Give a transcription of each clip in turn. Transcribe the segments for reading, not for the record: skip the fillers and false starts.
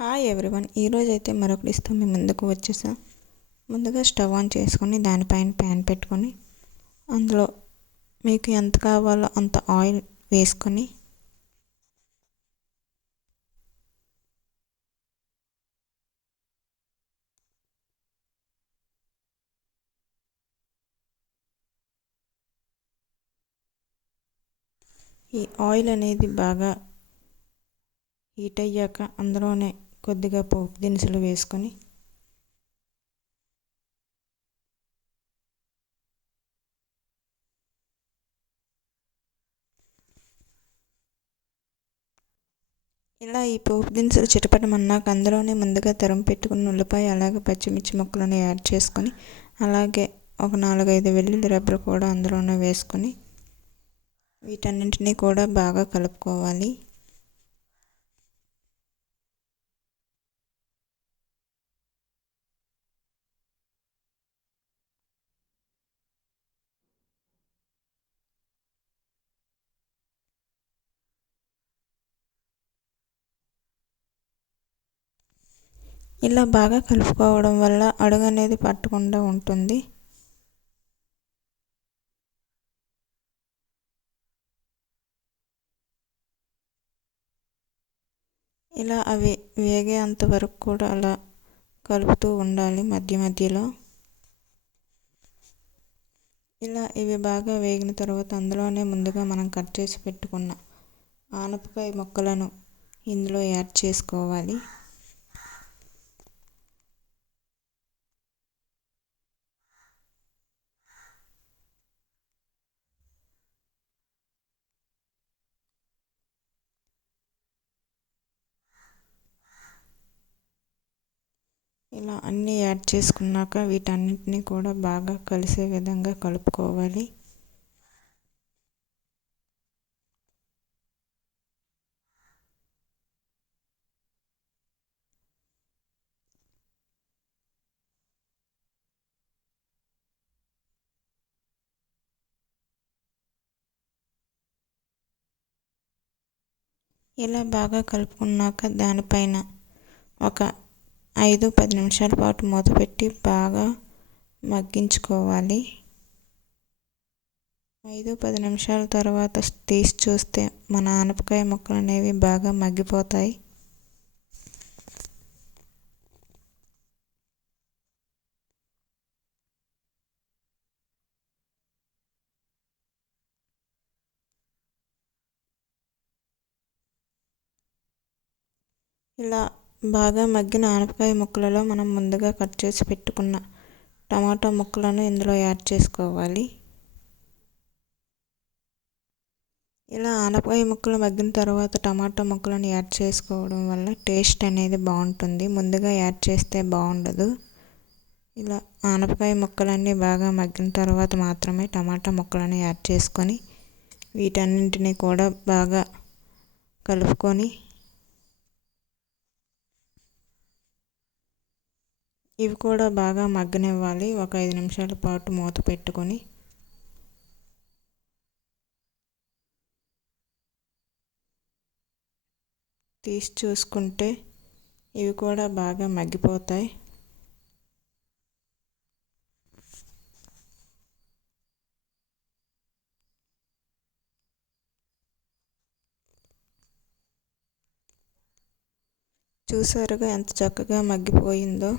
Hi everyone, ఈరోజు అయితే మరొక డిష్తో మేము ముందుకు వచ్చేసాం. ముందుగా స్టవ్ ఆన్ చేసుకొని దానిపైన ప్యాన్ పెట్టుకొని అందులో మీకు ఎంత కావాలో అంత ఆయిల్ వేసుకొని ఈ ఆయిల్ అనేది బాగా హీట్ అయ్యాక అందులోనే కొద్దిగా పోపు దినుసులు వేసుకొని ఇలా ఈ పోపు దినుసులు చిటపటమన్నాక అందులోనే ముందుగా తరిగి పెట్టుకున్న ఉల్లిపాయ అలాగే పచ్చిమిర్చి ముక్కలను యాడ్ చేసుకొని అలాగే ఒక 4-5 వెల్లుల్లి రెబ్బలు కూడా అందులోనే వేసుకొని వీటన్నింటినీ కూడా బాగా కలుపుకోవాలి. ఇలా బాగా కలుపుకోవడం వల్ల అడుగు అనేది పట్టకుండా ఉంటుంది. ఇలా అవి వేగేంత వరకు కూడా అలా కలుపుతూ ఉండాలి మధ్య మధ్యలో. ఇలా ఇవి బాగా వేగిన తర్వాత అందులోనే ముందుగా మనం కట్ చేసి పెట్టుకున్న ఆనపకాయ ముక్కలను ఇందులో యాడ్ చేసుకోవాలి. ఇలా అన్నీ యాడ్ చేసుకున్నాక వీటన్నిటిని కూడా బాగా కలిసే విధంగా కలుపుకోవాలి. ఇలా బాగా కలుపుకున్నాక దానిపైన ఒక 5-10 నిమిషాల పాటు మూత పెట్టి బాగా మగ్గించుకోవాలి. 5-10 నిమిషాల తర్వాత తీసి చూస్తే మన ఆనపకాయ ముక్కలు అనేవి బాగా మగ్గిపోతాయి. ఇలా బాగా మగ్గిన ఆనపకాయ ముక్కలలో మనం ముందుగా కట్ చేసి పెట్టుకున్న టమాటా ముక్కలను ఇందులో యాడ్ చేసుకోవాలి. ఇలా ఆనపకాయ ముక్కలు మగ్గిన తర్వాత టమాటా ముక్కలను యాడ్ చేసుకోవడం వల్ల టేస్ట్ అనేది బాగుంటుంది. ముందుగా యాడ్ చేస్తే బాగుండదు. ఇలా ఆనపకాయ ముక్కలన్నీ బాగా మగ్గిన తర్వాత మాత్రమే టమాటా ముక్కలను యాడ్ చేసుకొని వీటన్నింటినీ కూడా బాగా కలుపుకొని ఇవి కూడా బాగా మగ్గనివ్వాలి. ఒక 5 నిమిషాల పాటు మూత పెట్టుకొని తీసి చూసుకుంటే ఇవి కూడా బాగా మగ్గిపోతాయి. చూసారుగా ఎంత చక్కగా మగ్గిపోయిందో.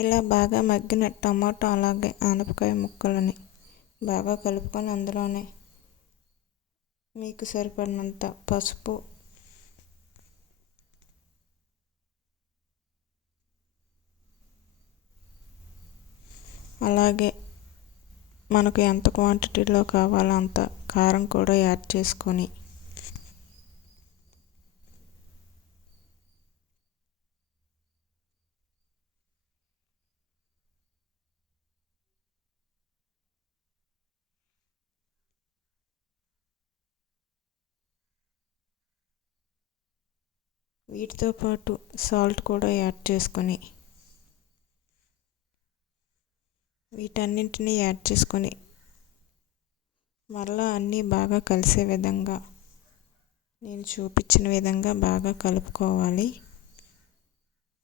ఇలా బాగా మగ్గిన టమాటా అలాగే ఆనపకాయ ముక్కలని బాగా కలుపుకొని అందులోనే మీకు సరిపడినంత పసుపు అలాగే మనకు ఎంత క్వాంటిటీలో కావాలో అంత కారం కూడా యాడ్ చేసుకొని వీటితో పాటు సాల్ట్ కూడా యాడ్ చేసుకొని వీటన్నింటినీ యాడ్ చేసుకొని మరలా అన్నీ బాగా కలిసే విధంగా నేను చూపించిన విధంగా బాగా కలుపుకోవాలి.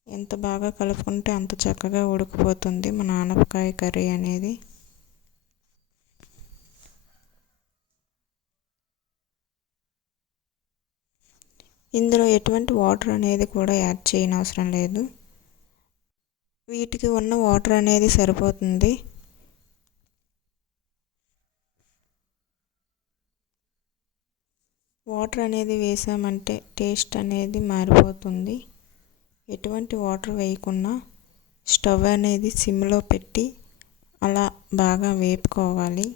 ఎంత బాగా కలుపుకుంటే అంత చక్కగా ఉడికిపోతుంది మన ఆనపకాయ కర్రీ అనేది. ఇందులో ఎటువంటి వాటర్ అనేది కూడా యాడ్ చేయనవసరం లేదు. వీటికి ఉన్న వాటర్ అనేది సరిపోతుంది. వాటర్ అనేది వేసామంటే టేస్ట్ అనేది మారిపోతుంది. ఎటువంటి వాటర్ వేయకుండా స్టవ్ అనేది సిమ్లో పెట్టి అలా బాగా వేపుకోవాలి.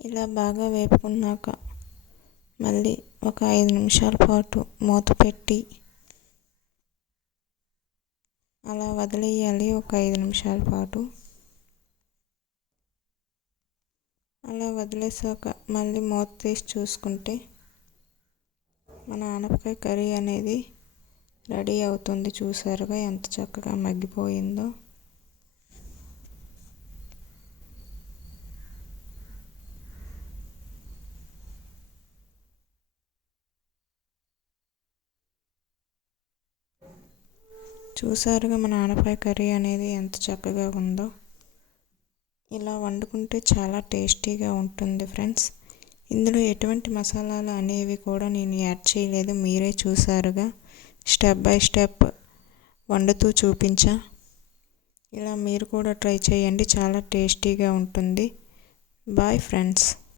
ఇలా బాగా వేపుకున్నాక మళ్ళీ ఒక 5 నిమిషాల పాటు మూత పెట్టి అలా వదిలేయాలి. ఒక 5 నిమిషాల పాటు అలా వదిలేసాక మళ్ళీ మూత తీసి చూసుకుంటే మన ఆనపకాయ కర్రీ అనేది రెడీ అవుతుంది. చూసారుగా ఎంత చక్కగా మగ్గిపోయిందో. చూసారుగా మన ఆనపకాయ కర్రీ అనేది ఎంత చక్కగా ఉందో. ఇలా వండుకుంటే చాలా టేస్టీగా ఉంటుంది ఫ్రెండ్స్. ఇందులో ఎటువంటి మసాలాలు అనేవి కూడా నేను యాడ్ చేయలేదు, మీరే చూసారుగా. స్టెప్ బై స్టెప్ వండుతూ చూపించా. ఇలా మీరు కూడా ట్రై చేయండి, చాలా టేస్టీగా ఉంటుంది. Boy friends.